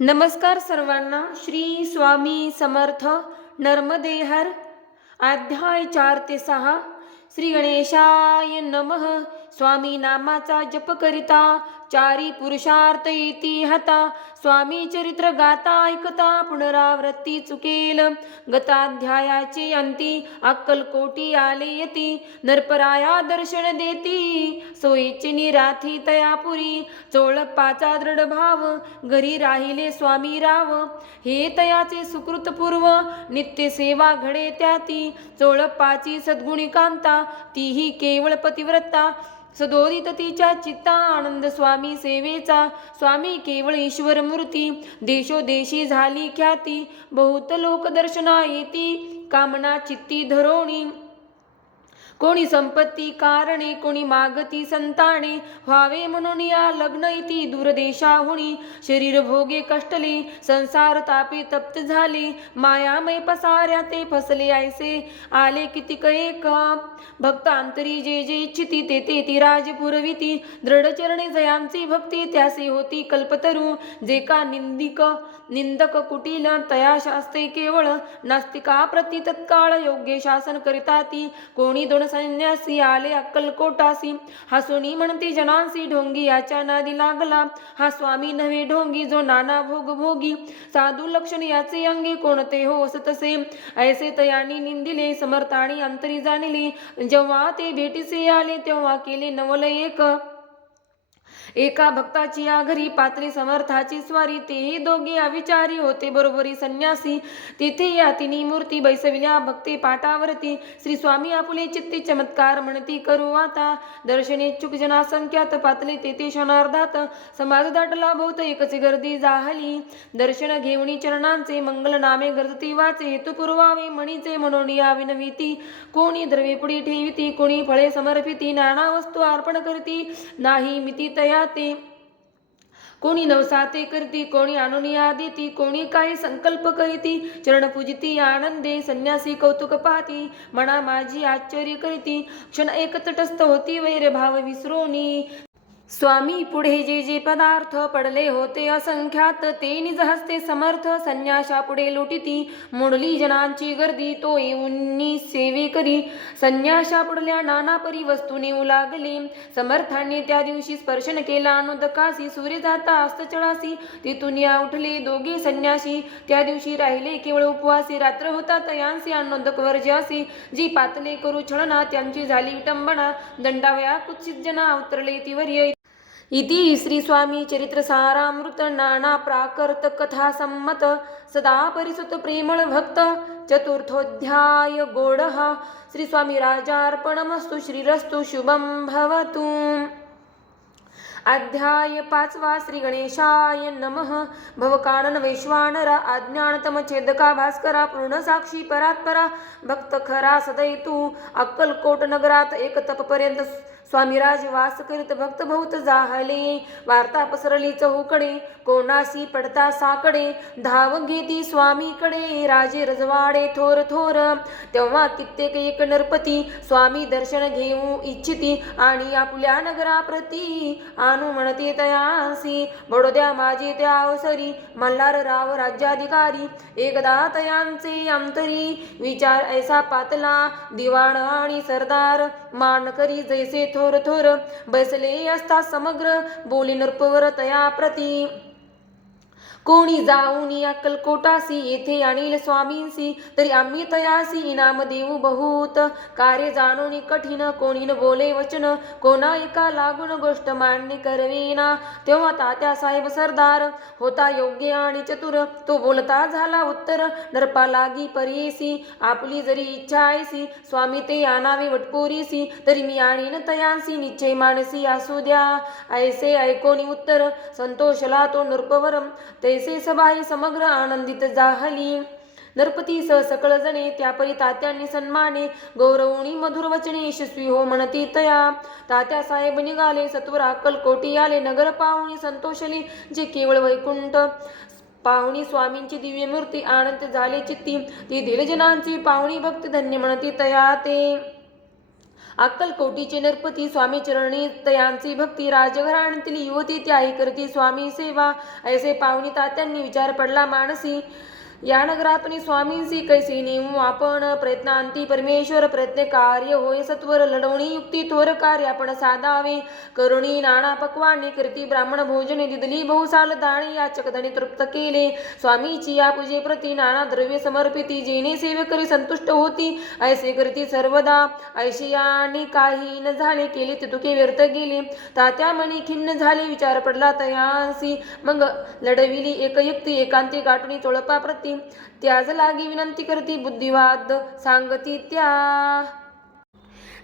नमस्कार सर्वांना. श्री स्वामी समर्थ. नर्मदेहर. अध्याय 4 ते 6. श्री गणेशाय नमः. स्वामी नामाचा जप करिता चारी पुरुषार्थ येती हता. स्वामी चरित्र गाता ऐकता पुनरावृत्ती चुकेल. गताध्यायाचे अंती अक्कलकोटी आले यती. नरपराया दर्शन देती सोयीची निराथी तयापुरी. चोळप्पाचा दृढ भाव घरी राहिले स्वामी राव. हे तयाचे सुकृत पूर्व नित्य सेवा घडे त्याती. चोळप्पाची सद्गुणी कांता तीही केवळ पतिव्रता. सदोदित तिच्या चित्ता आनंद स्वामी सेवेचा. स्वामी केवळ ईश्वर मूर्ती देशोदेशी झाली ख्याती. बहुत लोक दर्शना येती कामना चित्ती धरोणी. कोणी संपत्ती कारणे कोणी मागती संताने. व्हावे म्हणून या लग्न इति दूरदेशाहुनी. शरीर भोगे कष्टले संसार तापे तप्त झाले. मायामय पसाऱ्या ते फसले ऐसे आले कितीक एक. भक्त अंतरी जे जे इच्छिती ते ते ती राज पुरविती. दृढचरणी जयांची भक्ती त्यासे होती कल्पतरू. जे का निंदक कुटील तया शास्ते केवळ. नास्तिका प्रति तत्काळ योग्य शासन करिता ती. कोणी दोन संन्यासी आले अक्कलकोटासी. हसुनी म्हणती जनांसी ढोंगी याच्या नादी लागला. हा स्वामी नव्हे ढोंगी जो नाना भोग भोगी. साधू लक्षण याचे अंगी कोणते हो असतसे. ऐसे तयानी निंदिले समर्थानी अंतरी जाणिले. जेव्हा ते भेटीसे आले तेव्हा केले नवल एक. एका भक्ताची या घरी पात्री समर्थाची स्वारी. तेही दोघे अविचारी होते बरोबरी संन्यासी. तिथे या तिन्ही मूर्ती बैसविल्या भक्ती पाठावरती. श्री स्वामी आपुले चित्ती चमत्कार म्हणती करू आता. दर्शनेच्छुक जना संख्यात पातले तेथे क्षणार्धात. समाज दाटला बहुत एकच गर्दी जाहली. दर्शन घेऊनी चरणांचे मंगल नामे गरजती वाचे. हेतू पुरवावे म्हणीचे म्हणून या विनविती. कोणी द्रव्ये पुढे ठेविती कोणी फळे समर्पिती. नाना वस्तू अर्पण करती नाही मिती तया ते. कोणी नवसाते करती कोणी अनुनिया देती कोणी काही संकल्प करीती. चरण पूजिती आनंदे संन्यासी कौतुक पाहती. मना माझी आश्चर्य करीती. क्षण एक तटस्थ होती वैर भाव विसरोनी. स्वामी पुढे जे जे पदार्थ पडले होते असंख्यात ते निज हस्ते समर्थ. संन्यासा पुढे लुटिती मोडली जनांची गर्दी. तो येऊनी सेवे करी. संन्यासा पुढल्या नाना परी वस्तू नेऊ लागले. समर्थांनी त्या दिवशी स्पर्शन केला अनुदकासी. सूर्य जाता अस्त चढासी तिथून या उठले दोघे संन्यासी. त्या दिवशी राहिले केवळ उपवासी. रात्र होता तयांसी अनुदक वर्ज्यासी. जी पातले करू छळना त्यांची झाली विटंबना. दंडावया कुत्सित जना उतरले तिवर्य. इति श्री स्वामी चरित्र सारामृत नाना प्राकृत कथा संमत. सदा परिसुत प्रेमळ भक्त चतुर्थोध्याय गोडः. श्री स्वामी राजार्पणमस्तु. श्रीरस्तु शुभं भवतु. अध्याय 5. श्री गणेशाय नमः. भवकानन वैश्वानरा अज्ञानतम छेदका भास्करा. पूर्ण साक्षी परात्परा भक्त खरा सदैतू. अक्कलकोट नगरात एक तपपर्यंत स्वामीराज वास करीत भक्त बहुत जाहले. वार्ता पसरली चहूकडे कोणासी पडता साकडे. धाव घेती स्वामीकडे राजे रजवाडे थोर थोर. तेव्हा कित्येक एक नरपती स्वामी दर्शन घेऊ इच्छिती. आणि आपुल्या नगराप्रती आणू म्हणते तयांसी. बडोद्या माझे त्या अवसरी मल्हार राव राज्याधिकारी. एकदा तयांचे अंतरी विचार ऐसा पातला. दिवाण आणि सरदार मान करी जैसे थोर थोर. बसले असता समग्र बोली नृपवर तया प्रती. कोणी जाऊनी अक्कलकोटासी येथे आणील स्वामींसी. तरी आम्ही तयासी इनाम देऊ बहुत. कार्य जाणून कठीण कोणी न बोले वचन. कोणा एका लागून गोष्ट मान्य करवेना. तेव्हा तात्या साहेब सरदार होता योग्य आणि चतुर. तो बोलता झाला उत्तर नरपा लागी परेसी. आपली जरी इच्छा ऐसी स्वामी ते आणावे वटपोरीसी. तरी मी आणीन तयांसी निश्चय मानसी असू द्या. ऐसे ऐकोनी उत्तर संतोषला तो नृपवर. तैसे सभाही समग्र आनंदित जाहली. नरपती सकळ जणे त्यापरी तात्यांनी सन्माने. गौरवणी मधुर वचने यशस्वी हो म्हणती तया. तात्या साहेब निघाले सत्वर अक्कलकोटी आले. नगर पाहुणी संतोषली जे केवळ वैकुंठ. पाहुणी स्वामींची दिव्य मूर्ती आनंद झाले चित्ती. ती दिलजनांची पाहुणी भक्त धन्य म्हणती तया ते. अक्कलकोटीचे नरपती स्वामी चरणी तयांची भक्ती, राजघराण्यातील युवती त्याही करती स्वामी सेवा. ऐसे पाहुणी तात्यांनी विचार पडला मानसी, या नगरातून स्वामींची कैसे नेऊ आपण. प्रयत्नांती परमेश्वर प्रयत्न कार्य होय सत्वर, लढवणी युक्ती थोर कार्य आपण साधावे. करुणी नाना पक्वाने करती ब्राह्मण भोजने, दिदली बहुसाल दाणे याचक धनी तृप्त केले. स्वामीची या पूजे प्रती नाना द्रव्य समर्पिती, जेणे सेवकरी संतुष्ट होती. ऐसे करती सर्वदा ऐशियाने काही न झाले, केले ते तुके व्यर्थ गेले. तात्या मनी खिन्न झाले, विचार पडला तयांसी. मग लढविली एक युक्ती, एकांती गाठुनी चोळपा प्रती. त्याज लागी विनंती करती, बुद्धिवाद सांगती त्या.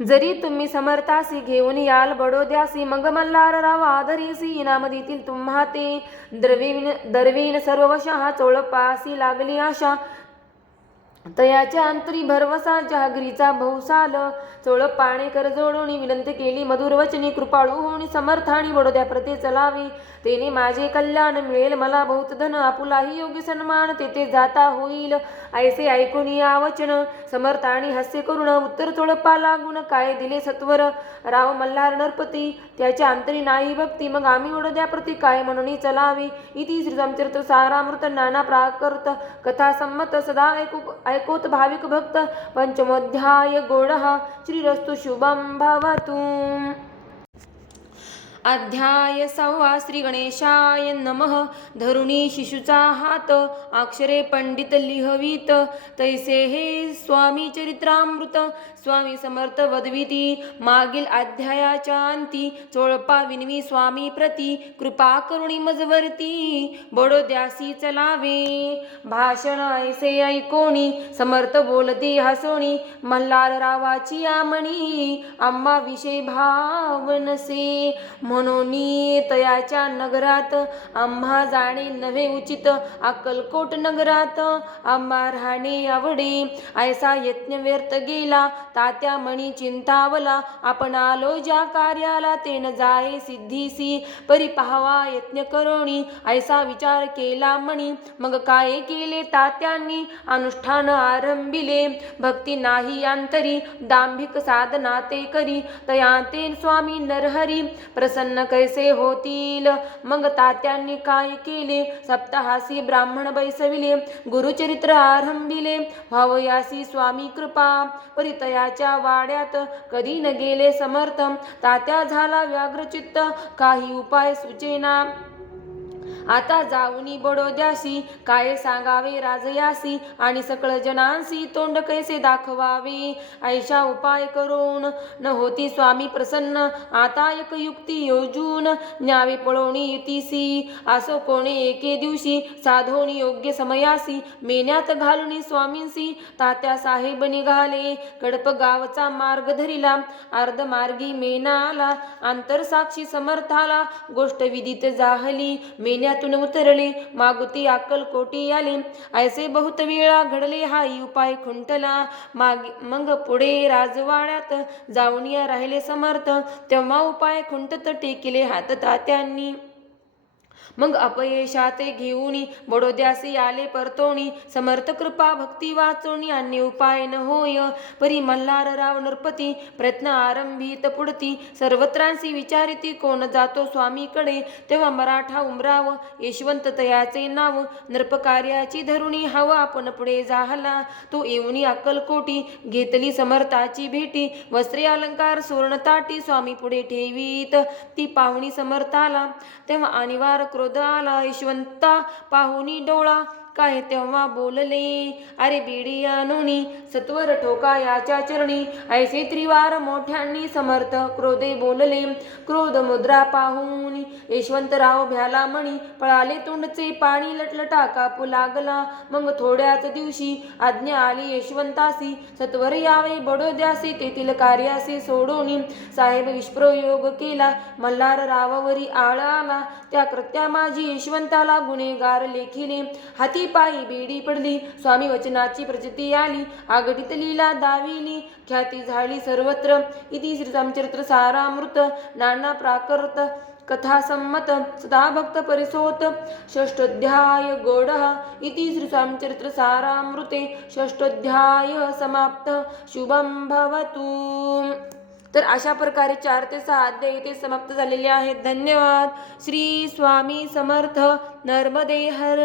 जरी तुम्ही समर्थासी घेऊन याल बडोद्यासी, मग मल्हारराव आदरीसी इनाम देतील तुम्हा ते. दरवीन सर्व वशा चोळपासी लागली आशा, तयाच्या अंतरी भरवसा जहागिरीचा बहुसाल. चोळपाने कर जोडोनी विनंती केली मधुर वचनी, कृपाळू होणी समर्थानी बडोद्या प्रते चलावी. तेने माझे कल्याण मिळेल मला बहुत धन, आपुलाही योग्य सन्मान तेथे जाता होईल. ऐसे ऐकून या वचन समर्थानी हास्य करुण, उत्तर चोळपा लागून काय दिले सत्वर. राव मल्हार नरपती त्याच्या अंतरी नाही भक्ती, मग आम्ही बडोद्या प्रती काय म्हणून चलावी. इति श्री रामचरित्र सारामृत नाना प्राकृत कथा संमत, सदा ऐकोत भाविक भक्त. पंचमोध्याय गोडः श्रीरस्तु शुभं भवतु. अध्याय 6. श्री गणेशाय नमः. धरुणी शिशुचा हात, अक्षरे पंडित लिहवीत, तैसे हे स्वामी चरित्रामृत. स्वामी समर्थ वदविती, मागील अध्यायाच्या अंती. चोळपा विनवी स्वामी प्रती, कृपा करुणी मजवरती. बडोद्यासी चलावे. भाषण ऐसे ऐकोणी, समर्थ बोलती हसोणी. मल्हाररावाची आमणी, आम्हा विषय भावनसे. म्हणून तयाच्या नगरात आम्हा जाणे नव्हे उचित. अक्कलकोट नगरात आम्हा राहणे आवडे. ऐसा यत्न व्यर्थ गेला, तात्या मणी चिंतावला. आपण आलो ज्या कार्याला, ते न जाये सिद्धीसी. परी पाहावा यत्न करोणी, ऐसा विचार केला मणी. मग काय केले तात्यांनी, अनुष्ठान आरंभिले. भक्ती नाही अंतरी, दांभिक साधना ते करी. तयांते स्वामी नरहरी, प्रसन्न कैसे होतील. मग तात्यांनी काय केले, सप्ताहासी ब्राह्मण बैसविले. गुरुचरित्र आरंभिले, व्हावयासी स्वामी कृपा. परितयाच्या वाड्यात कधी न गेले समर्थ. तात्या झाला व्याग्रचित्त, काही उपाय सुचेना. आता जाऊनी बडोद्यासी, काय सांगावे राजयासी. आणि सकळ जनांसी तोंड कैसे दाखवावे. ऐशा उपाय करून न होती स्वामी प्रसन्न. आता एक युक्ती योजून न्यावे पळोणी युतीसी. असो कोणे एके दिवशी, साधोनी योग्य समयासी. मेन्यात घालुनी स्वामींसी, तात्या साहेब निघाले. कडप गावचा मार्ग धरिला, अर्धमार्गी मेना आला. आंतरसाक्षी समर्थाला गोष्ट विदित जाहली. मेन्यातून उतरले, मागुती अक्कलकोटी आले. ऐसे बहुत वेळा घडले, हाही उपाय खुंटला. मग पुढे राजवाड्यात जाऊन या राहिले समर्थ. तेव्हा उपाय खुंटत टेकिले हात तात्यांनी. मग अपयशाते घेऊनी बडोद्यासी आले परतोणी. समर्थ कृपा भक्ती वाचोणी, अन्य उपाय न होय. परी मल्हारराव नरपती प्रयत्न आरंभित पुढती. सर्वत्रांसी विचारिती, कोण जातो स्वामीकडे. तेव्हा मराठा उमराव यशवंत तयाचे नाव. नृपकार्याची धरुणी हवा आपण पुढे झाला. तो येऊनी अक्कलकोटी, घेतली समर्थाची भेटी. वस्त्रे अलंकार सुवर्णताटी स्वामी पुढे ठेवीत. ती पाहुणी समर्थाला, तेव्हा अनिवार क्रोध आला. यशवंता पाहुणी डोळा, काय तेव्हा बोलले. अरे बेडी आणुनी सत्वर ठोका याच्या चरणी. ऐसे त्रिवार मोठ्यांनी समर्थ क्रोधे बोलले. क्रोध मुद्रा पाहून यशवंतराव भ्याला मणी. पळाले तोंडचे पाणी, लटलटा कापू लागला. मग थोड्याच दिवशी आज्ञा आली यशवंतासी, सत्वर यावे बडोद्यासी. तेथील कार्यासी सोडोनी. साहेब विष्प्रयोग केला, मल्हाररावावरी आळ आला. त्या कृत्या माझी यशवंताला गुन्हेगार लेखिले. हाती पायी बेडी पडली, स्वामी वचनाची प्रचिती आली. आगडीत लीला दाविली, ख्याती झाली सर्वत्र. इति श्री रामचरित्र सारामृत नाना प्राकृत कथा संमत, सदा भक्त परिसोत. षष्ठोध्याय गोडः. इति श्री रामचरित्र सारामृते षष्ठोध्याय समाप्त. शुभं भवतु. तर अशा प्रकारे 4 ते 6 अध्याय इथे समाप्त झालेले आहेत. धन्यवाद. श्री स्वामी समर्थ. नर्मदे हर.